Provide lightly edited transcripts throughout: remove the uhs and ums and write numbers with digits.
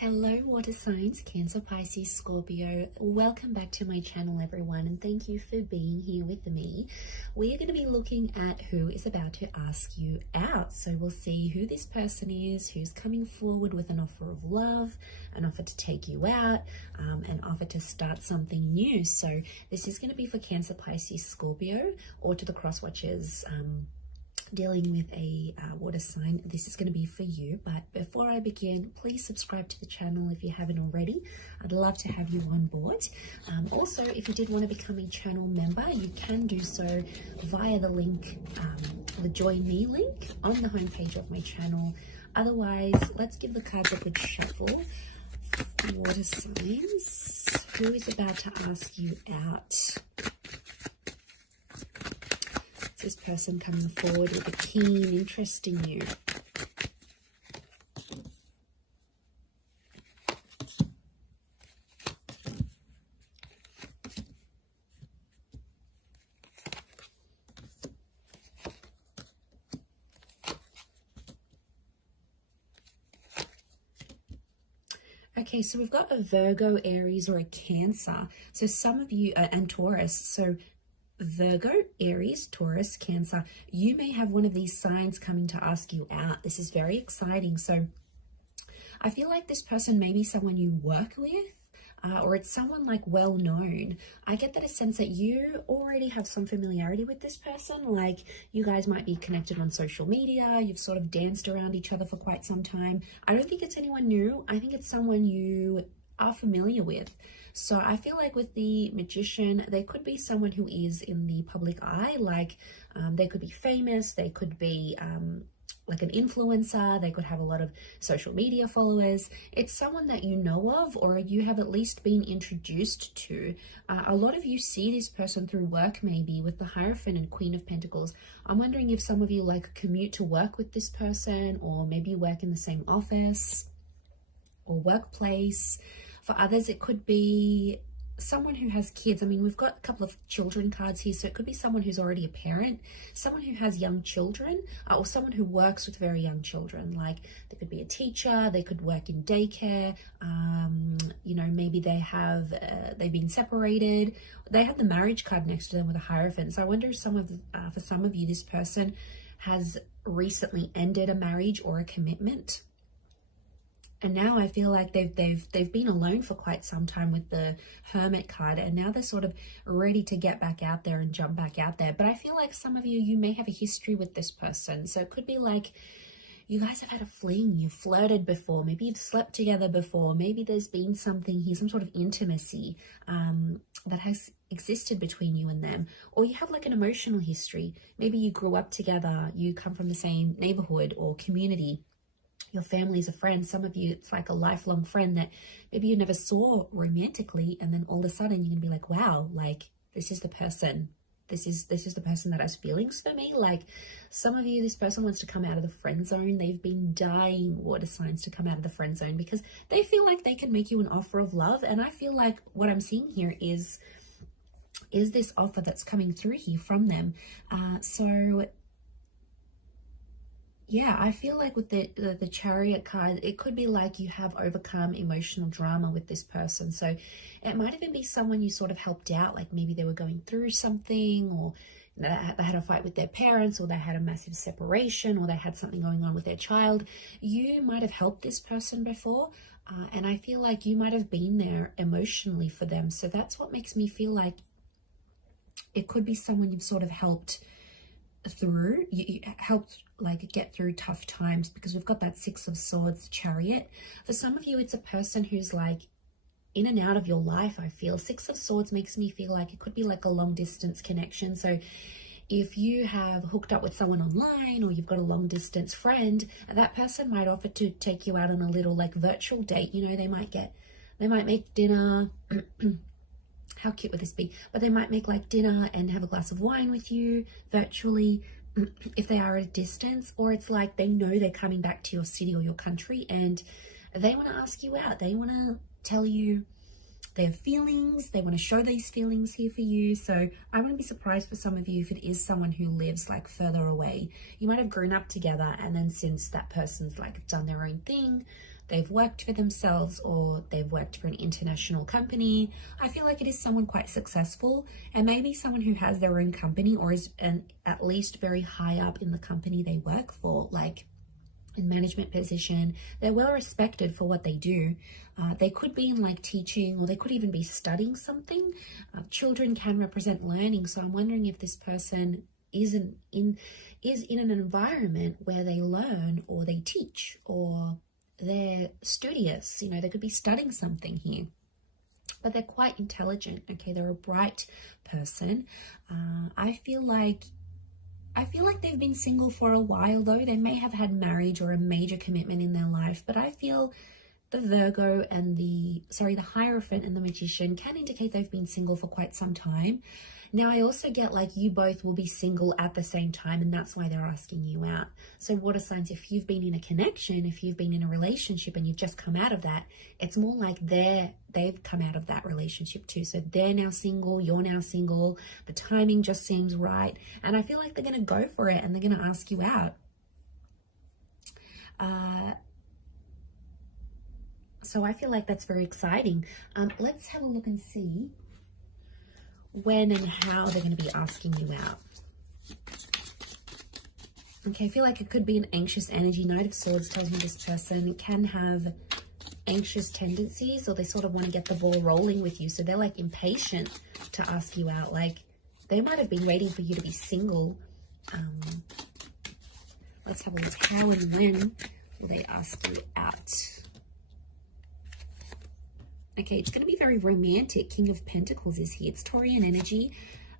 Hello water signs, Cancer, Pisces, Scorpio. Welcome back to my channel everyone, and thank you for being here with me. We are going to be looking at who is about to ask you out. So we'll see who this person is, who's coming forward with an offer of love, an offer to take you out, an offer to start something new. So this is going to be for Cancer, Pisces, Scorpio, or to the cross watchers dealing with a water sign. This is going to be for you. But before I begin, please subscribe to the channel if you haven't already. I'd love to have you on board. Also, if you did want to become a channel member, you can do so via the link, the join me link on the homepage of my channel. Otherwise, let's give the cards a good shuffle. Water signs, who is about to ask you out? This person coming forward with a keen interest in you. Okay, so we've got a Virgo, Aries, or a Cancer. So some of you, and Taurus. So Virgo, Aries, Taurus, Cancer, you may have one of these signs coming to ask you out. This is very exciting. So I feel like this person may be someone you work with, or it's someone like well known. I get that a sense that you already have some familiarity with this person, like you guys might be connected on social media, you've sort of danced around each other for quite some time. I don't think it's anyone new. I think it's someone you are familiar with. So I feel like with the Magician, they could be someone who is in the public eye, like they could be famous, they could be like an influencer, they could have a lot of social media followers. It's someone that you know of, or you have at least been introduced to. A lot of you see this person through work, maybe with the Hierophant and Queen of Pentacles. I'm wondering if some of you like commute to work with this person, or maybe you work in the same office or workplace. For others, it could be someone who has kids. I mean, we've got a couple of children cards here, so it could be someone who's already a parent, someone who has young children, or someone who works with very young children. Like they could be a teacher, they could work in daycare, you know, maybe they have, they've been separated. They have the marriage card next to them with a Hierophant. So I wonder if for some of you, this person has recently ended a marriage or a commitment. And now I feel like they've been alone for quite some time with the Hermit card, and now they're sort of ready to get back out there and jump back out there. But I feel like some of you may have a history with this person. So it could be like you guys have had a fling, you've flirted before, maybe you've slept together before, maybe there's been something here, some sort of intimacy that has existed between you and them. Or you have like an emotional history. Maybe you grew up together, you come from the same neighborhood or community. Your family's a friend. Some of you, it's like a lifelong friend that maybe you never saw romantically, and then all of a sudden you're gonna be like, wow, like this is the person. This is the person that has feelings for me. Like some of you, this person wants to come out of the friend zone. They've been dying, water signs, to come out of the friend zone because they feel like they can make you an offer of love. And I feel like what I'm seeing here is this offer that's coming through here from them. Yeah, I feel like with the Chariot card, it could be like you have overcome emotional drama with this person. So it might even be someone you sort of helped out, like maybe they were going through something, or they had a fight with their parents, or they had a massive separation, or they had something going on with their child. You might have helped this person before, and I feel like you might have been there emotionally for them. So that's what makes me feel like it could be someone you've sort of helped through, you helped like get through tough times, because we've got that Six of Swords, Chariot. For some of you, it's a person who's like in and out of your life. I feel Six of Swords makes me feel like it could be like a long distance connection. So if you have hooked up with someone online, or you've got a long distance friend, that person might offer to take you out on a little like virtual date. You know, they might make dinner. How cute would this be? But they might make like dinner and have a glass of wine with you virtually if they are at a distance. Or it's like they know they're coming back to your city or your country and they want to ask you out. They want to tell you their feelings. They want to show these feelings here for you. So I wouldn't be surprised for some of you if it is someone who lives like further away. You might have grown up together, and then since that person's like done their own thing, they've worked for themselves or they've worked for an international company. I feel like it is someone quite successful, and maybe someone who has their own company or is at least very high up in the company they work for, like in management position. They're well respected for what they do. They could be in like teaching, or they could even be studying something. Children can represent learning, so I'm wondering if this person is in an environment where they learn or they teach or they're studious. You know, they could be studying something here, but they're quite intelligent. Okay, they're a bright person. I feel like they've been single for a while though. They may have had marriage or a major commitment in their life, but I feel the Virgo and the Hierophant and the Magician can indicate they've been single for quite some time. Now, I also get like you both will be single at the same time, and that's why they're asking you out. So water signs, if you've been in a connection, if you've been in a relationship and you've just come out of that, it's more like they've come out of that relationship too. So they're now single, you're now single. The timing just seems right. And I feel like they're going to go for it and they're going to ask you out. So I feel like that's very exciting. Let's have a look and see when and how they're going to be asking you out. Okay, I feel like it could be an anxious energy. Knight of Swords tells me this person can have anxious tendencies, or they sort of want to get the ball rolling with you. So they're like impatient to ask you out. Like they might have been waiting for you to be single. Let's have a look. How and when will they ask you out? Okay, it's going to be very romantic. King of Pentacles is here. It's Taurian energy.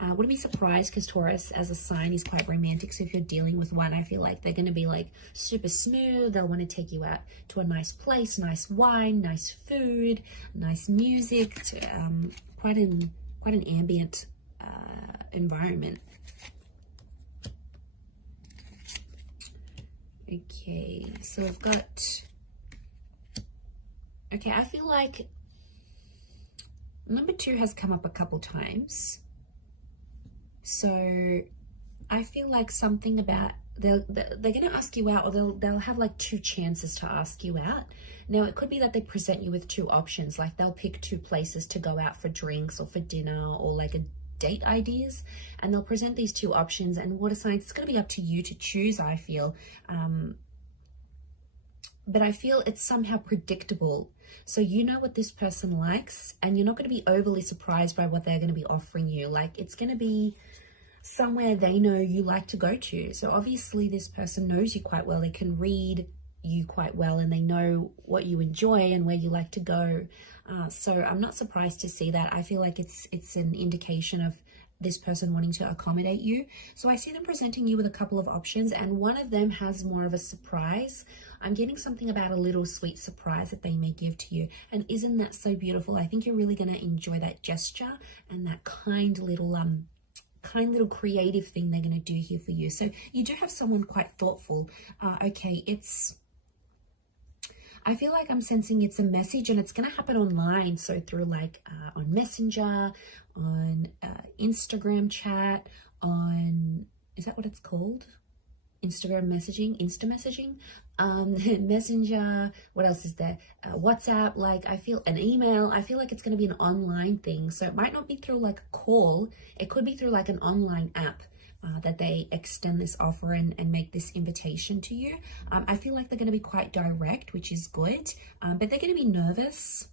Wouldn't be surprised because Taurus as a sign is quite romantic. So if you're dealing with one, I feel like they're going to be like super smooth. They'll want to take you out to a nice place, nice wine, nice food, nice music, to, quite an ambient environment. Okay, so I've got, okay, I feel like number 2 has come up a couple times. So I feel like something about they're going to ask you out, or they'll have like 2 chances to ask you out. Now it could be that they present you with 2 options, like they'll pick 2 places to go out for drinks or for dinner or like a date ideas, and they'll present these 2 options, and water signs, it's going to be up to you to choose, I feel. But I feel it's somehow predictable. So you know what this person likes, and you're not going to be overly surprised by what they're going to be offering you. Like it's going to be somewhere they know you like to go to. So obviously this person knows you quite well. They can read you quite well, and they know what you enjoy and where you like to go. So I'm not surprised to see that. I feel like it's an indication of this person wanting to accommodate you. So I see them presenting you with a couple of options, and one of them has more of a surprise. I'm getting something about a little sweet surprise that they may give to you. And isn't that so beautiful? I think you're really going to enjoy that gesture and that kind little creative thing they're going to do here for you. So you do have someone quite thoughtful. Okay, I feel like I'm sensing it's a message, and it's going to happen online. So through like on Messenger, on Instagram chat, on, is that what it's called? Instagram messaging, Insta messaging, Messenger, what else is there? WhatsApp, like I feel an email. I feel like it's going to be an online thing. So it might not be through like a call. It could be through like an online app. That they extend this offer and make this invitation to you. I feel like they're going to be quite direct, which is good, but they're going to be nervous.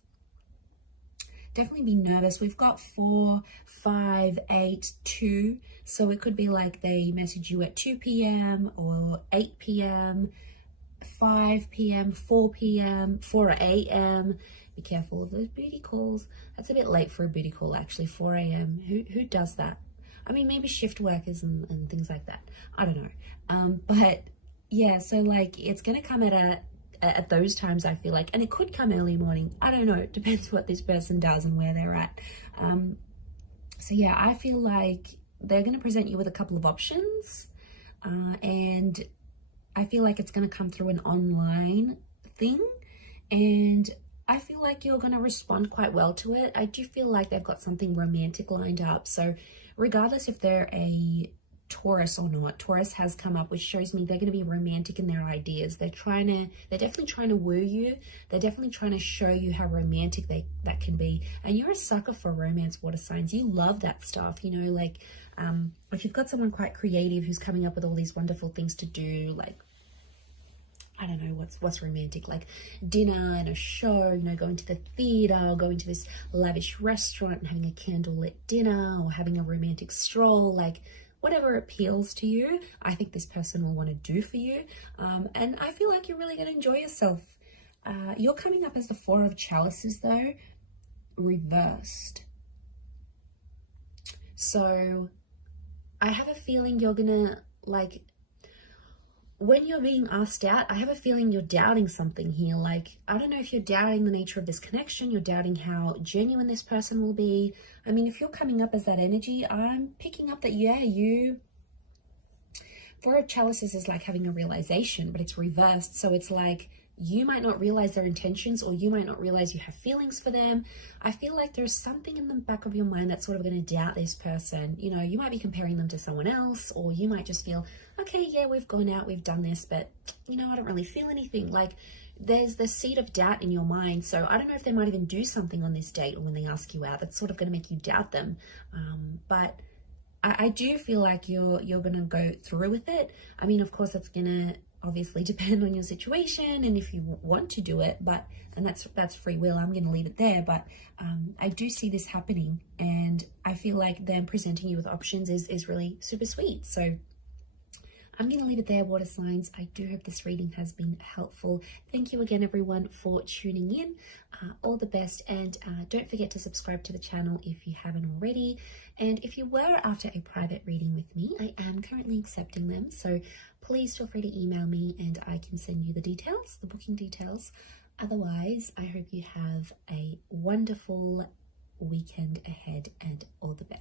Definitely be nervous. We've got 4, 5, 8, 2. So it could be like they message you at 2 p.m. or 8 p.m., 5 p.m., 4 p.m., 4 a.m. Be careful of those booty calls. That's a bit late for a booty call, actually, 4 a.m. Who does that? I mean, maybe shift workers and things like that. I don't know. But yeah, so like it's going to come at those times, I feel like, and it could come early morning. I don't know. It depends what this person does and where they're at. So yeah, I feel like they're going to present you with a couple of options. And I feel like it's going to come through an online thing. And I feel like you're going to respond quite well to it. I do feel like they've got something romantic lined up. So regardless if they're a Taurus or not. Taurus has come up, which shows me they're going to be romantic in their ideas. They're definitely trying to woo you. They're definitely trying to show you how romantic that can be. And you're a sucker for romance, water signs. You love that stuff, you know, like if you've got someone quite creative who's coming up with all these wonderful things to do, like, I don't know what's romantic, like dinner and a show, you know, going to the theater, or going to this lavish restaurant and having a candlelit dinner, or having a romantic stroll, like whatever appeals to you, I think this person will want to do for you. And I feel like you're really going to enjoy yourself. You're coming up as the Four of Chalices though, reversed. So I have a feeling you're gonna, like, when you're being asked out, I have a feeling you're doubting something here. Like, I don't know if you're doubting the nature of this connection, you're doubting how genuine this person will be. I mean, if you're coming up as that energy, I'm picking up that, yeah, Four of Chalices is like having a realization, but it's reversed. So it's like, you might not realize their intentions, or you might not realize you have feelings for them. I feel like there's something in the back of your mind that's sort of going to doubt this person. You know, you might be comparing them to someone else, or you might just feel, okay, yeah, we've gone out, we've done this, but you know, I don't really feel anything. Like, there's the seed of doubt in your mind. So I don't know if they might even do something on this date or when they ask you out that's sort of going to make you doubt them. But I do feel like you're going to go through with it. I mean, of course, it's going to obviously depend on your situation and if you want to do it, and that's free will. I'm going to leave it there, but I do see this happening, and I feel like them presenting you with options is really super sweet. So I'm going to leave it there, water signs. I do hope this reading has been helpful. Thank you again, everyone, for tuning in. All the best, and don't forget to subscribe to the channel if you haven't already. And if you were after a private reading with me, I am currently accepting them, so please feel free to email me and I can send you the details, the booking details. Otherwise, I hope you have a wonderful weekend ahead, and all the best.